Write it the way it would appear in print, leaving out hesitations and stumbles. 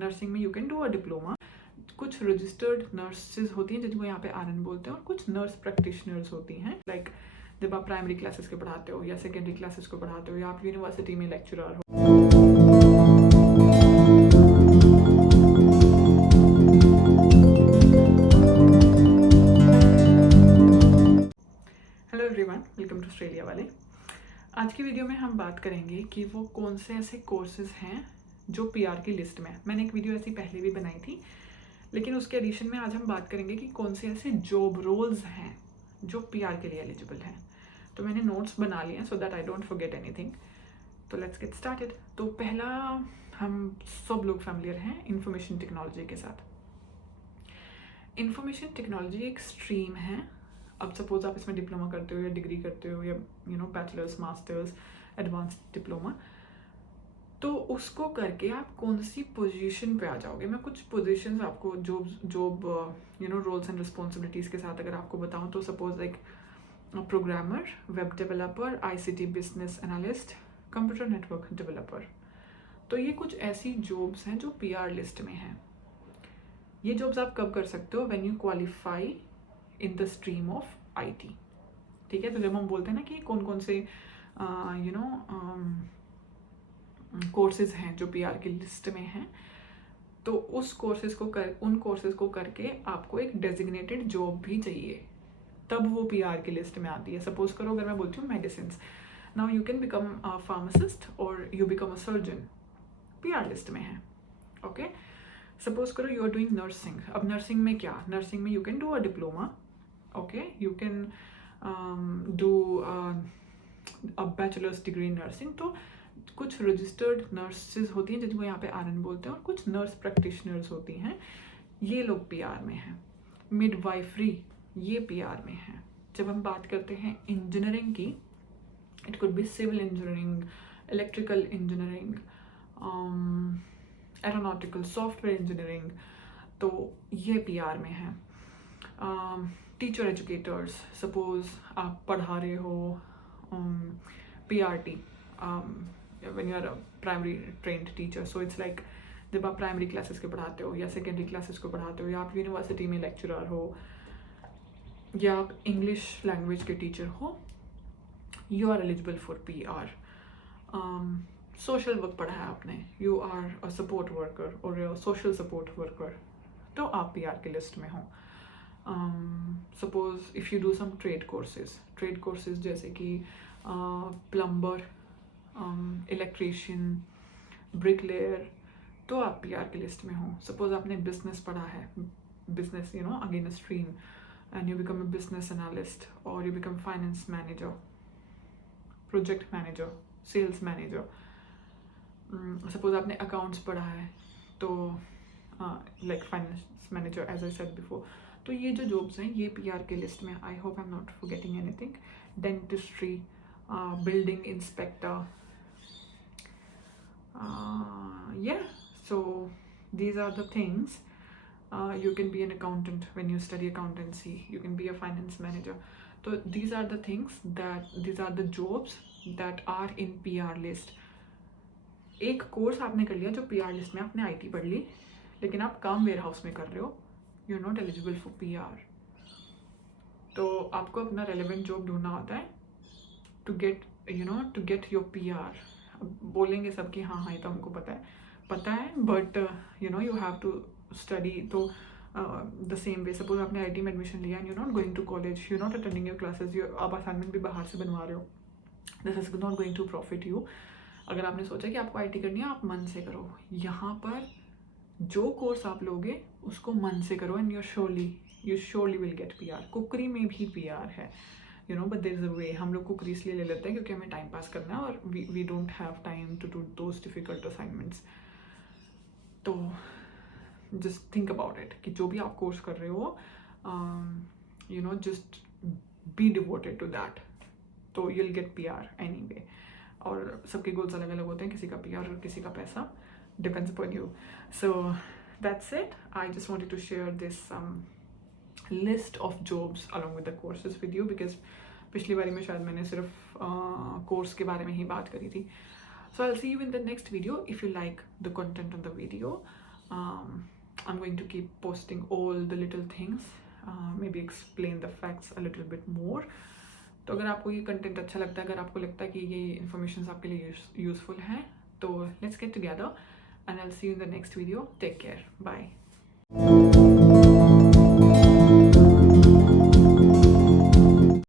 Nursing में you can do a diploma. कुछ registered nurses होती हैं जिनको यहाँ पे RN बोलते हैं, और कुछ नर्स प्रैक्टिशनर्स होती हैं। लाइक जब आप प्राइमरी क्लासेस को पढ़ाते हो या सेकेंडरी क्लासेस को पढ़ाते हो या आप यूनिवर्सिटी में लेक्चरर हो। Hello everyone, welcome to Australia वाले। आज की वीडियो में हम बात करेंगे कि वो कौन से ऐसे कोर्सेज हैं जो PR की लिस्ट में है। मैंने एक वीडियो ऐसी पहले भी बनाई थी, लेकिन उसके एडिशन में आज हम बात करेंगे कि कौन से ऐसे जॉब रोल्स हैं जो PR के लिए एलिजिबल हैं। तो मैंने नोट्स बना लिए हैं so that I don't forget anything. तो लेट्स गेट स्टार्टेड। तो पहला, हम सब लोग फैमिलियर हैं इंफॉर्मेशन टेक्नोलॉजी के साथ। इंफॉर्मेशन टेक्नोलॉजी एक स्ट्रीम है। अब सपोज आप इसमें डिप्लोमा करते हो या डिग्री करते हो या बैचलर्स, मास्टर्स, एडवांस्ड डिप्लोमा, तो उसको करके आप कौन सी पोजीशन पे आ जाओगे। मैं कुछ पोजीशंस आपको जॉब रोल्स एंड रिस्पॉन्सिबिलिटीज़ के साथ अगर आपको बताऊं, तो suppose like programmer, web developer, ICT business analyst, computer network developer. तो ये कुछ ऐसी जॉब्स हैं जो PR लिस्ट में हैं। ये जॉब्स आप कब कर सकते हो? When you qualify in the stream of IT। ठीक है, तो जब हम बोलते हैं ना कि कौन कौन से कोर्सेज हैं जो PR की लिस्ट में हैं, तो उन कोर्सेज को करके आपको एक डेजिग्नेटेड जॉब भी चाहिए, तब वो PR की लिस्ट में आती है। सपोज करो अगर मैं बोलती हूँ medicine, now you can become a pharmacist और you become a surgeon, PR list में है। ओके, सपोज करो यू आर डूइंग नर्सिंग। अब नर्सिंग में क्या? नर्सिंग में you can do a diploma, okay, you can do a bachelor's degree in nursing. तो कुछ रजिस्टर्ड नर्सेज होती हैं जिनको यहाँ पे RN बोलते हैं, और कुछ नर्स प्रैक्टिशनर्स होती हैं, ये लोग PR में हैं। मिडवाइफरी, ये PR में है। जब हम बात करते हैं इंजीनियरिंग की, it could be civil engineering, electrical engineering, aeronautical, software engineering, तो ये PR में है। टीचर एजुकेटर्स, सपोज आप पढ़ा रहे हो PRT, when you are a primary trained teacher, so it's like जब आप प्राइमरी क्लासेस को पढ़ाते हो या सेकेंडरी क्लासेस को पढ़ाते हो या आप यूनिवर्सिटी में लेक्चरर हो या आप इंग्लिश लैंग्वेज के टीचर हो, you are eligible for PR। Social work पढ़ा है आपने, you are a support worker और सोशल सपोर्ट वर्कर, तो आप PR की लिस्ट में हो। Suppose if you do some trade courses जैसे कि प्लम्बर, इलेक्ट्रीशियन, ब्रिकलेयर, तो आप PR की लिस्ट में हो। सपोज आपने बिजनेस पढ़ा है, business again a stream, and you become a business analyst और you become finance manager, project manager, sales manager. Suppose आपने अकाउंट्स पढ़ा है, तो like finance manager, as I said before. तो ये जो जॉब्स हैं ये PR के लिस्ट में। I hope I am not forgetting anything. Dentistry, building inspector, yeah, so these are the things. You can be an accountant when you study accountancy, you can be a finance manager. So these are the jobs that are in PR list. एक course आपने कर लिया जो PR list में, आपने IT पढ़ ली, लेकिन आप काम वेयर हाउस में कर रहे हो, you are not eligible for PR। तो आपको अपना रेलेवेंट जॉब ढूंढना होता है टू गेट योर PR। बोलेंगे सब कि हाँ ये तो हमको पता है, but you have to study. तो द सेम वे, सपोज आपने IT में एडमिशन लिया and you not going to college, you not attending your classes, आप असाइनमेंट भी बाहर से बनवा रहे हो, this is not going to profit you. अगर आपने सोचा कि आपको IT करनी है, आप मन से करो। यहाँ पर जो कोर्स आप लोगे उसको मन से करो and you surely will get PR। कुकरी में भी PR है, बट देयर इज अ वे। हम लोग कुकरी इसलिए ले लेते हैं क्योंकि हमें टाइम पास करना है और we don't have time to do those difficult assignments. तो जस्ट थिंक अबाउट इट कि जो भी आप कोर्स कर रहे हो, just be devoted to that, तो you will get PR anyway. और सबके गोल्स अलग अलग होते हैं, किसी का PR और किसी का पैसा, depends upon you. So that's it. I just wanted to share this list of jobs along with the courses with you, because पिछली बारी में शायद मैंने सिर्फ कोर्स के बारे में ही बात करी थी। So I will see you in the next video. If you like the content on the video, I'm going to keep posting all the little things, maybe explain the facts a little bit more. तो अगर आपको ये content अच्छा लगता है, अगर आपको लगता है कि ये इन्फॉर्मेशन आपके लिए यूजफुल है, तो let's get together and I will see you in the next video. Take care, bye.